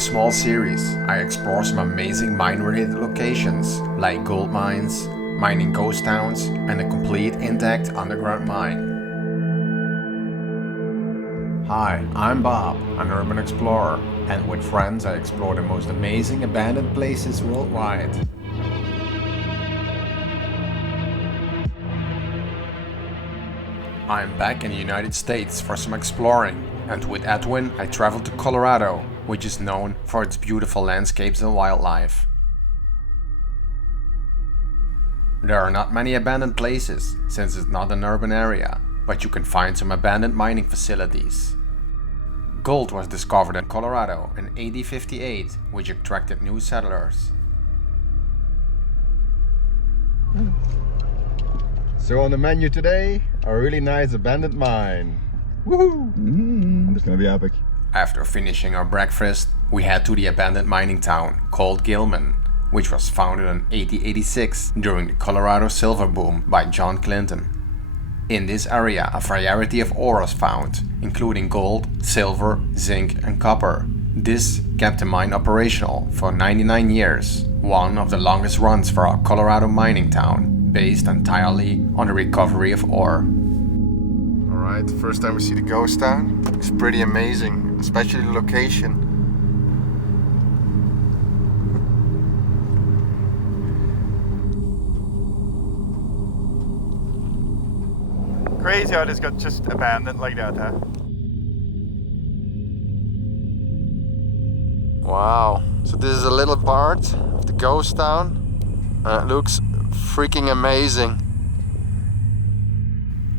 this small series, I explore some amazing mine-related locations like gold mines, mining ghost towns, and a complete intact underground mine. Hi, I'm Bob, an urban explorer, and with friends I explore the most amazing abandoned places worldwide. I'm back in the United States for some exploring, and with Edwin I traveled to Colorado, which is known for its beautiful landscapes and wildlife. There are not many abandoned places, since it's not an urban area, but you can find some abandoned mining facilities. Gold was discovered in Colorado in AD 58, which attracted new settlers. So on the menu today, a really nice abandoned mine. Woohoo! It's gonna be epic. After finishing our breakfast, we head to the abandoned mining town called Gilman, which was founded in 1886 during the Colorado silver boom by John Clinton. In this area, a variety of ore was found, including gold, silver, zinc, and copper. This kept the mine operational for 99 years, one of the longest runs for a Colorado mining town, based entirely on the recovery of ore. Alright, first time we see the ghost town. It's pretty amazing, especially the location. Crazy how this got just abandoned like that, huh? Wow, so this is a little part of the ghost town. It looks freaking amazing.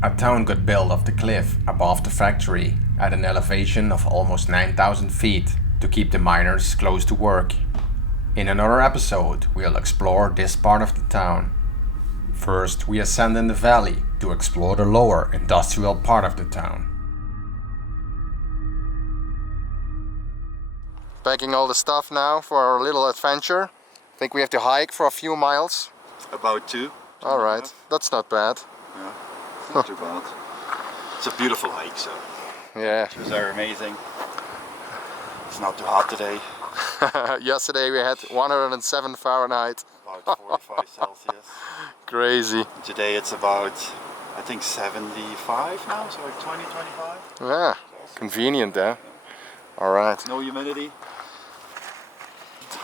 A town got built off the cliff above the factory at an elevation of almost 9,000 feet to keep the miners close to work. In another episode, we'll explore this part of the town. First, we ascend in the valley to explore the lower industrial part of the town. Packing all the stuff now for our little adventure. I think we have to hike for a few miles. About two. Alright, that's not bad. Yeah, not too bad. It's a beautiful hike, so Yeah. shoes are amazing. It's not too hot today. Yesterday we had 107 Fahrenheit. About 45 Celsius. Crazy. Today it's about, I think 75 now, so like 20, 25. Yeah, convenient eh? Alright. No humidity.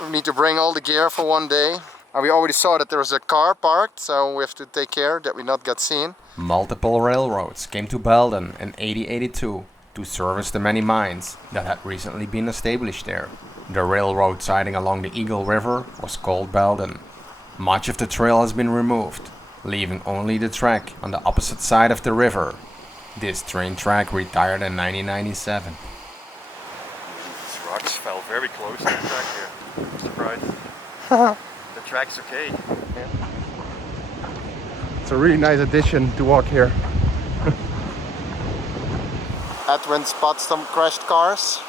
We need to bring all the gear for one day. And we already saw that there was a car parked, so we have to take care that we not get seen. Multiple railroads came to Belden in 1882 to service the many mines that had recently been established there. The railroad siding along the Eagle River was called Belden. Much of the trail has been removed, leaving only the track on the opposite side of the river. This train track retired in 1997. These rocks fell very close to the track here. I'm surprised. The track's okay. It's a really nice addition to walk here. Edwin spots some crashed cars.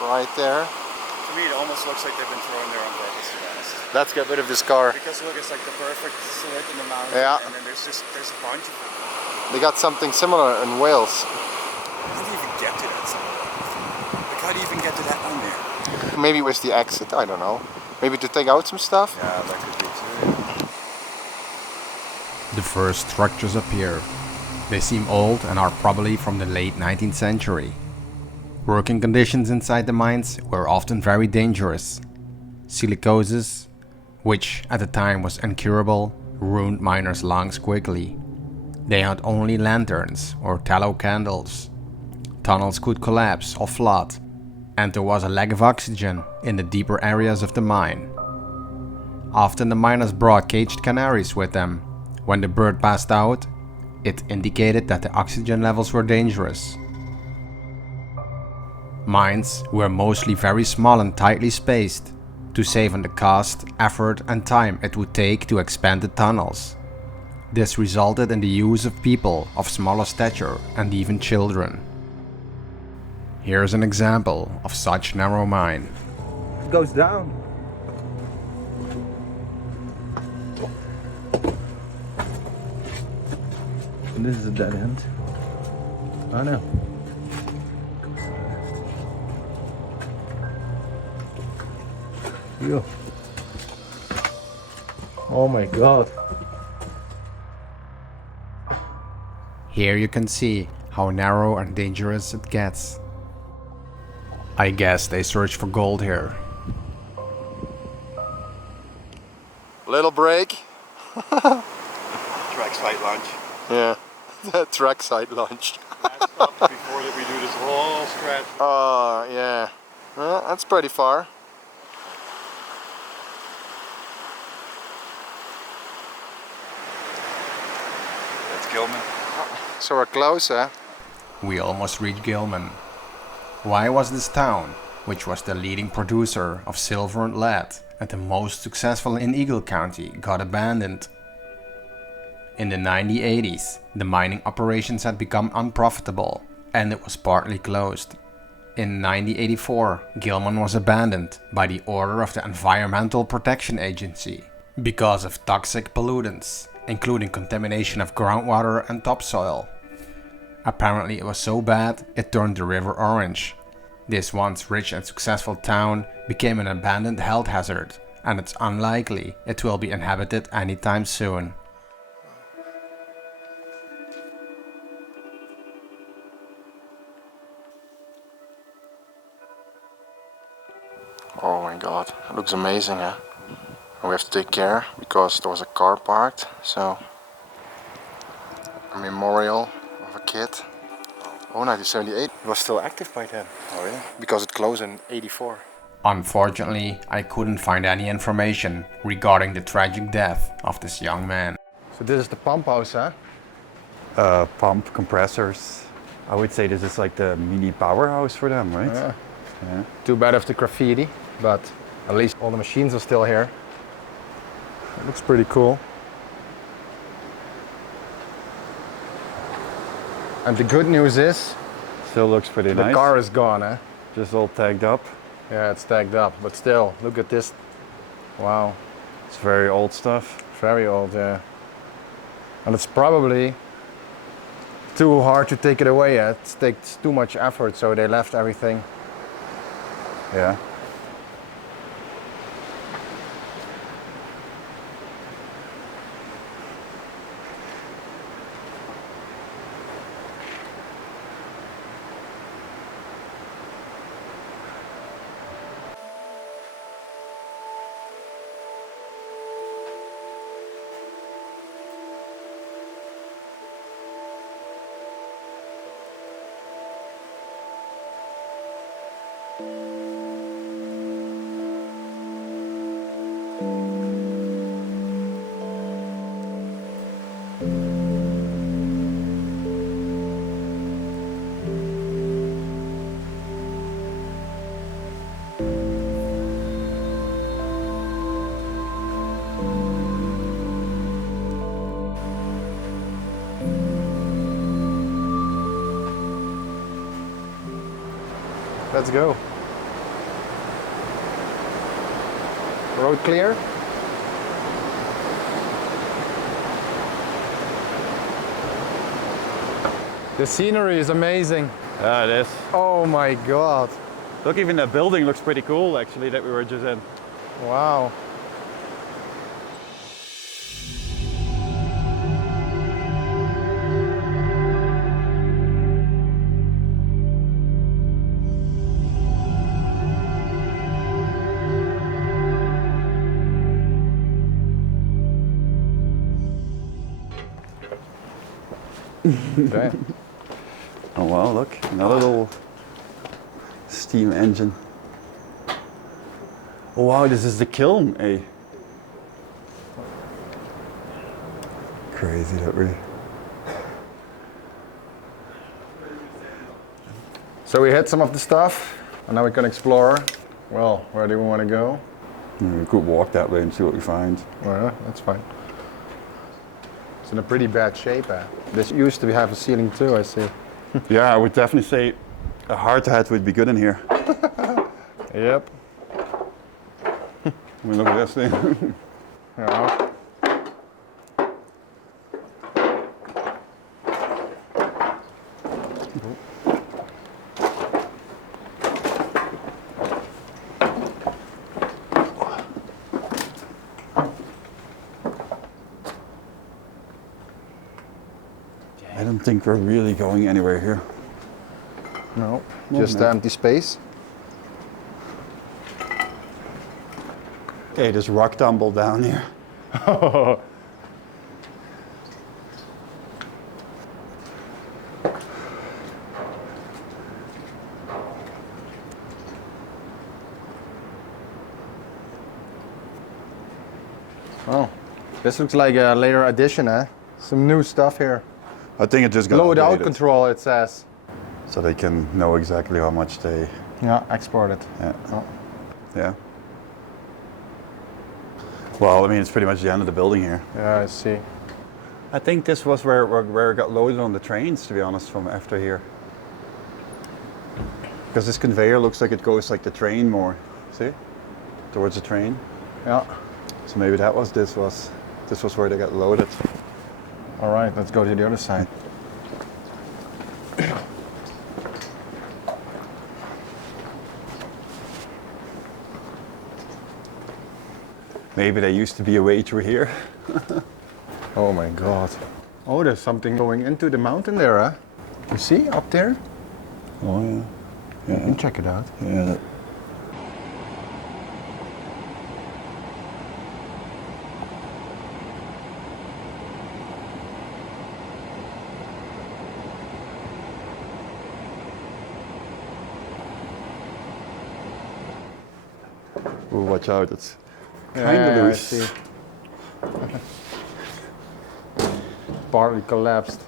Right there. To me it almost looks like they've been thrown there on purpose, to be honest. Let's get rid of this car. Because look, it's like the perfect slit in the mountain, Yeah. and then there's a bunch of them. They got something similar in Wales. How do you even get to that somewhere? Like how do you even get to that down there? Maybe it was the exit, I don't know. Maybe to take out some stuff? Yeah, that could be too. The first structures appear. They seem old and are probably from the late 19th century. Working conditions inside the mines were often very dangerous. Silicosis, which at the time was incurable, ruined miners' lungs quickly. They had only lanterns or tallow candles. Tunnels could collapse or flood, and there was a lack of oxygen in the deeper areas of the mine. Often the miners brought caged canaries with them. When the bird passed out, it indicated that the oxygen levels were dangerous. Mines were mostly very small and tightly spaced, to save on the cost, effort and time it would take to expand the tunnels. This resulted in the use of people of smaller stature and even children. Here's an example of such narrow mine. It goes down. And this is a dead end. Oh no. Yo. Oh my god. Here you can see how narrow and dangerous it gets. I guess they search for gold here. Little break. Track site lunch. Yeah, track side lunch. Before that we do this whole stretch. Oh, yeah. Well, that's pretty far. That's Gilman. So we're close, eh? We almost reached Gilman. Why was this town, which was the leading producer of silver and lead and the most successful in Eagle County, got abandoned? In the 1980s, the mining operations had become unprofitable and it was partly closed. In 1984, Gilman was abandoned by the order of the Environmental Protection Agency because of toxic pollutants, including contamination of groundwater and topsoil. Apparently it was so bad it turned the river orange. This once rich and successful town became an abandoned health hazard, and it's unlikely it will be inhabited anytime soon. Oh my god, it looks amazing, eh? And we have to take care because there was a car parked, so a memorial of a kid. Oh, 1978. It was still active by then. Oh yeah? Because it closed in 84. Unfortunately, I couldn't find any information regarding the tragic death of this young man. So this is the pump house, huh? Pump, compressors. I would say this is like the mini powerhouse for them, right? Yeah. Yeah. Too bad of the graffiti, but at least all the machines are still here. It looks pretty cool. And the good news is, Still looks pretty the nice. car is gone, eh? Just all tagged up. Yeah, it's tagged up, but still, look at this. Wow, It's very old stuff. very old, yeah. And it's probably too hard to take it away, eh? It takes too much effort, so they left everything. Yeah. Let's go. Road clear? The scenery is amazing. Yeah, it is. Oh my god. Look, even that building looks pretty cool, actually, that we were just in. Wow. Damn. Oh wow, look, another little steam engine. Oh wow, this is the kiln, eh? Crazy that we... So we hit some of the stuff, and now we can explore. Well, where do we want to go? We could walk that way and see what we find. Well, yeah, that's fine. It's in a pretty bad shape, eh? This used to have a ceiling too, I see. Yeah, I would definitely say a hard hat would be good in here. Yep. I mean, look at this thing. Yeah. think we're really going anywhere here. No, No, just no. empty space. Hey, there's rock tumble down here. Oh, this looks like a later addition, eh? Some new stuff here. I think it just got Load-out updated, control, it says. so they can know exactly how much they. Yeah, exported. Yeah. Oh. Yeah. Well, I mean, it's pretty much the end of the building here. Yeah, I see. I think this was where it got loaded on the trains, to be honest, from after here. Because this conveyor looks like it goes like the train more. See? Towards the train. Yeah. So maybe this was where they got loaded. All right, let's go to the other side. Maybe there used to be a way through here. Oh my God. Oh, there's something going into the mountain there, huh? You see, up there? Oh yeah. You can check it out. Yeah. Ooh, watch out, it's kind of Yeah, I loose. see. Partly collapsed.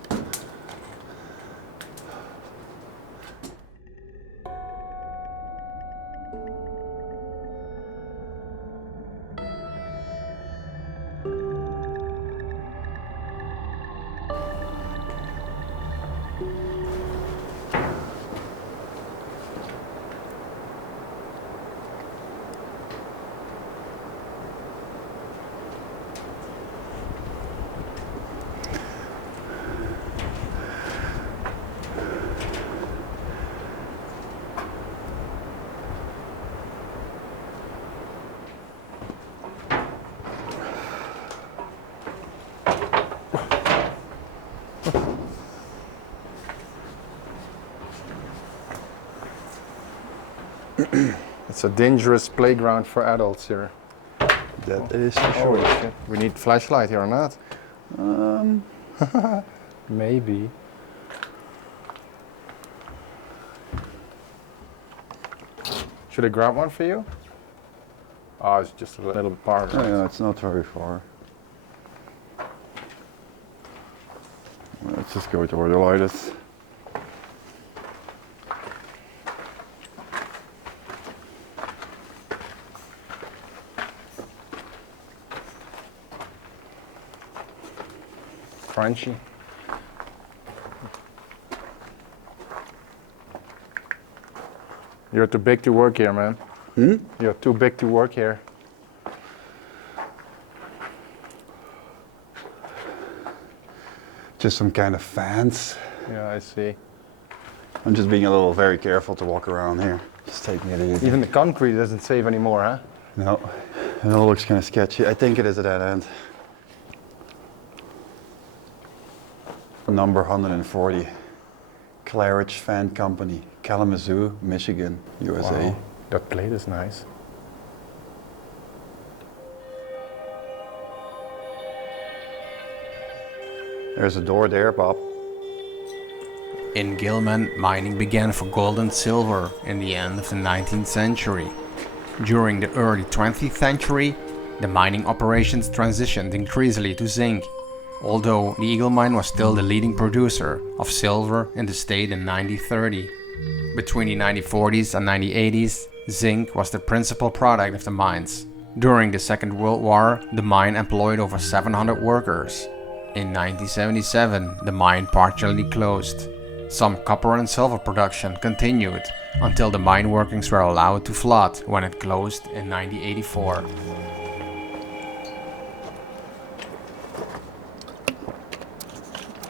It's a dangerous playground for adults here. That is for Holy sure. shit. We need flashlight here or not? Maybe. Should I grab one for you? Oh, it's just a little bit part. Oh, yeah, it's not very far. Let's just go to where the light is. Crunchy. You're too big to work here, man. You're too big to work here. Just some kind of fence. Yeah, I see. I'm just being a little very careful to walk around here. Just take me easy. Even the concrete doesn't save anymore, huh? No, it all looks kind of sketchy. I think it is a dead end. Number 140, Claridge Fan Company, Kalamazoo, Michigan, USA. Wow. That plate is nice. There's a door there, Bob. In Gilman, mining began for gold and silver in the end of the 19th century. During the early 20th century, the mining operations transitioned increasingly to zinc, although the Eagle Mine was still the leading producer of silver in the state in 1930. Between the 1940s and 1980s, zinc was the principal product of the mines. During the Second World War, the mine employed over 700 workers. In 1977, the mine partially closed. Some copper and silver production continued until the mine workings were allowed to flood when it closed in 1984.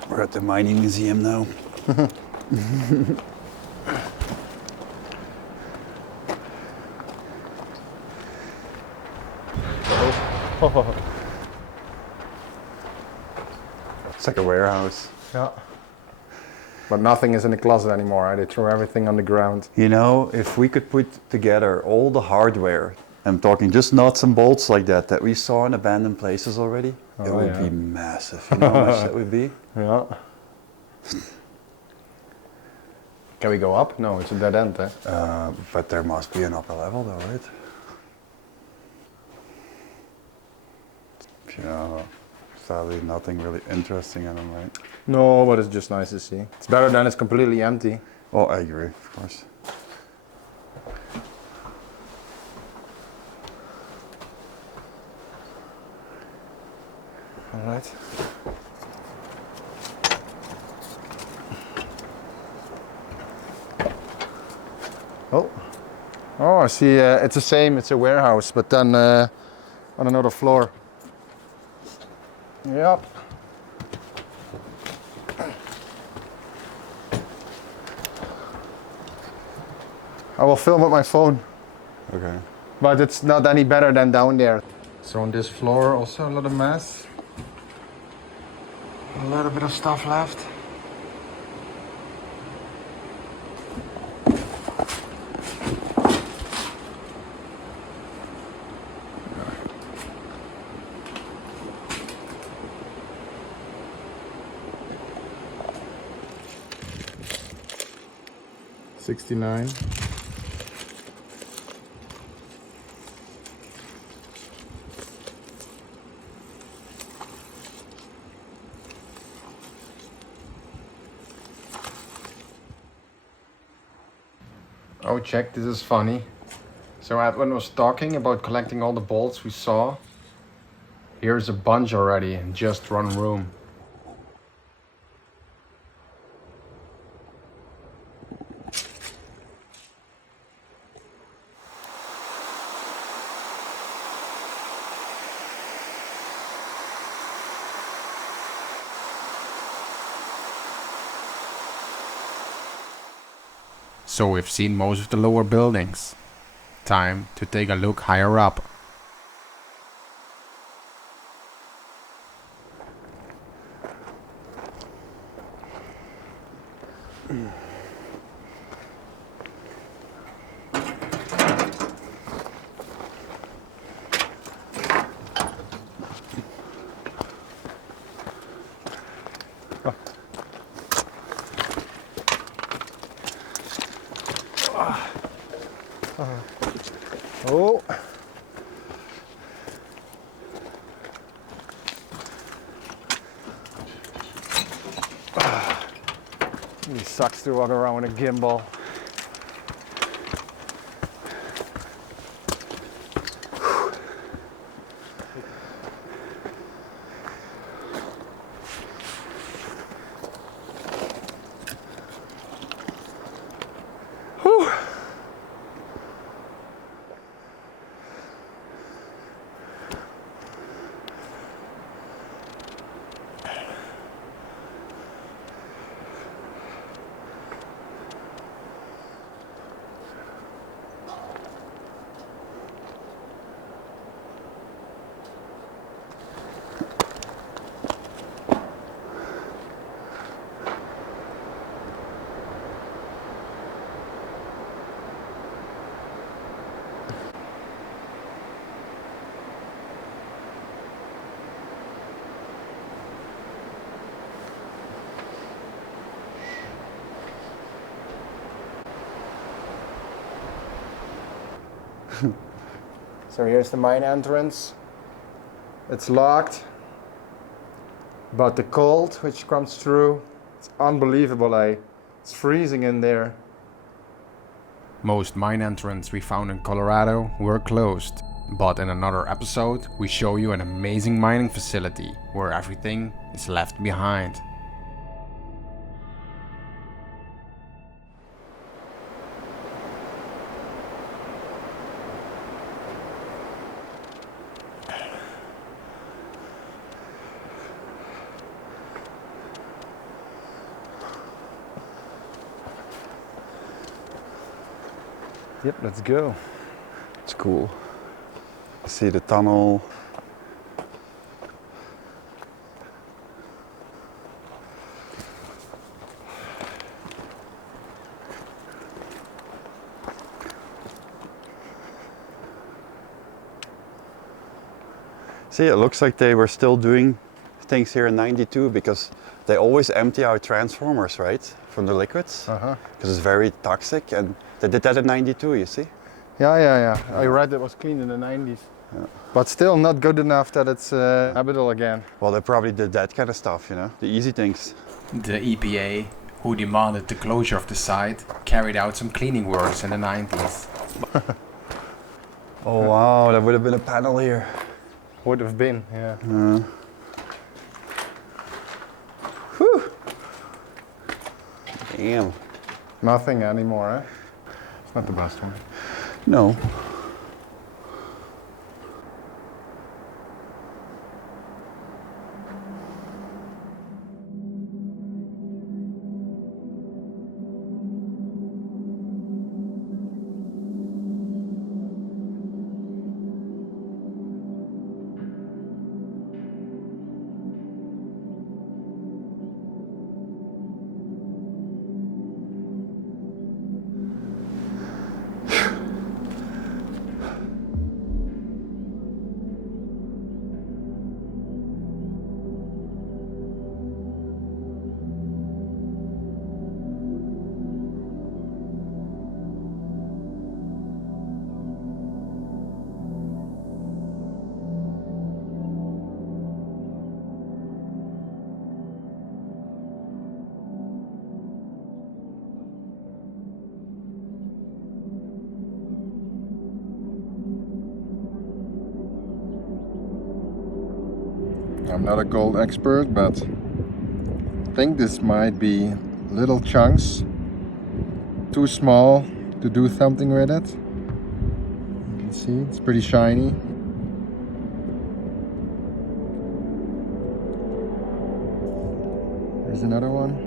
We're at the mining museum now. It's like a warehouse. Yeah. But nothing is in the closet anymore, right? They throw everything on the ground. You know, if we could put together all the hardware, I'm talking just nuts and bolts like that we saw in abandoned places already, it Oh, would yeah. be massive. You know how much that would be? Yeah. Can we go up? No, it's a dead end, eh? But there must be an upper level though, right? Yeah, sadly nothing really interesting in them, right? No, but it's just nice to see. It's better than it's completely empty. Oh, I agree, of course. All right. Oh, I see. It's the same. It's a warehouse, but then on another floor. Yep. I will film with my phone, Okay. but it's not any better than down there. So on this floor, also a lot of mess. A little bit of stuff left. $69. Oh, check, this is funny. So Edwin was talking about collecting all the bolts we saw. Here's a bunch already in just one room. So we've seen most of the lower buildings. Time to take a look higher up. Oh. It sucks to walk around with a gimbal. So here's the mine entrance. It's locked, but the cold which comes through, it's unbelievable, eh? It's freezing in there. Most mine entrances we found in Colorado were closed. But in another episode, we show you an amazing mining facility where everything is left behind. Yep, let's go. It's cool. See the tunnel. See, it looks like they were still doing things here in 92 because they always empty out transformers, right? From the liquids. Because it's very toxic, and they did that in 92, you see? Yeah. I read it was clean in the 90s. Yeah. But still not good enough that it's habitable again. Well, they probably did that kind of stuff, you know, the easy things. The EPA, who demanded the closure of the site, carried out some cleaning works in the 90s. Oh wow, that would have been a panel here. Would have been, yeah. Whew. Damn. Nothing anymore, eh? It's not the best one. No. I'm not a gold expert, but I think this might be little chunks, too small to do something with it. You can see it's pretty shiny. There's another one.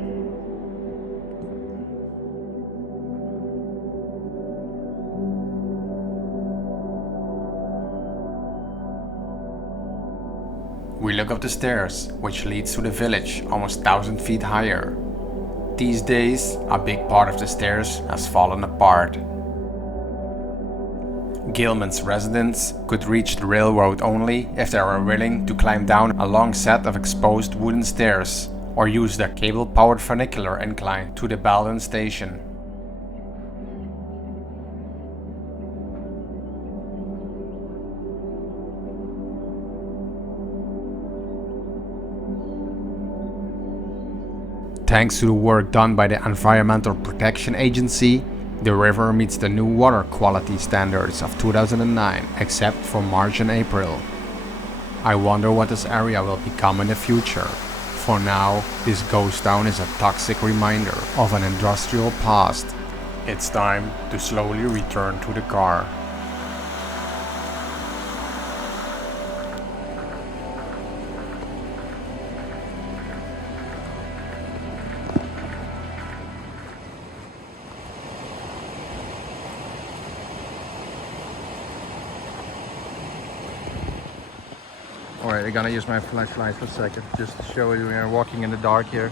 We look up the stairs, which leads to the village, almost 1,000 feet higher. These days, a big part of the stairs has fallen apart. Gilman's residents could reach the railroad only if they were willing to climb down a long set of exposed wooden stairs, or use the cable-powered funicular incline to the Baldwin station. Thanks to the work done by the Environmental Protection Agency, the river meets the new water quality standards of 2009, except for March and April. I wonder what this area will become in the future. For now, this ghost town is a toxic reminder of an industrial past. It's time to slowly return to the car. Alright, I'm gonna use my flashlight for a second, just to show you we are walking in the dark here.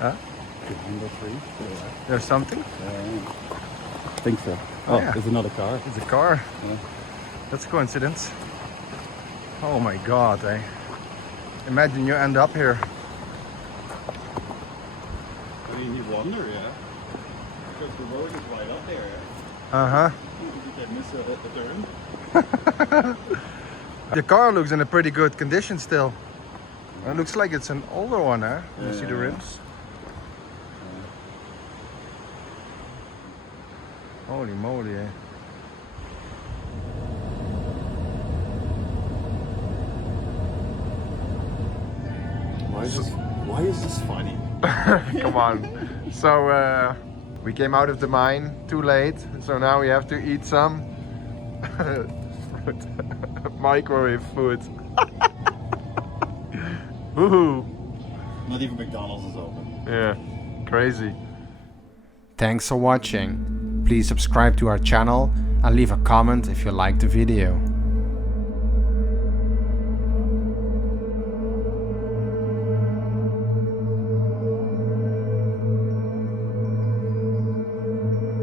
Huh? Number 3. There's something? I think so. Oh, yeah. There's another car. It's a car. Yeah. That's a coincidence. Oh my god, eh? Imagine you end up here. I mean, you wonder, yeah. Because the road is right up there, yeah. Uh-huh. You can miss a turn. The car looks in a pretty good condition still. It looks like it's an older one, eh? You see the rims? Holy moly, eh? Why is this funny? Come on. So we came out of the mine too late, so now we have to eat some microwave food. Woohoo! Not even McDonald's is open. Yeah, crazy. Thanks for watching. Please subscribe to our channel and leave a comment if you liked the video.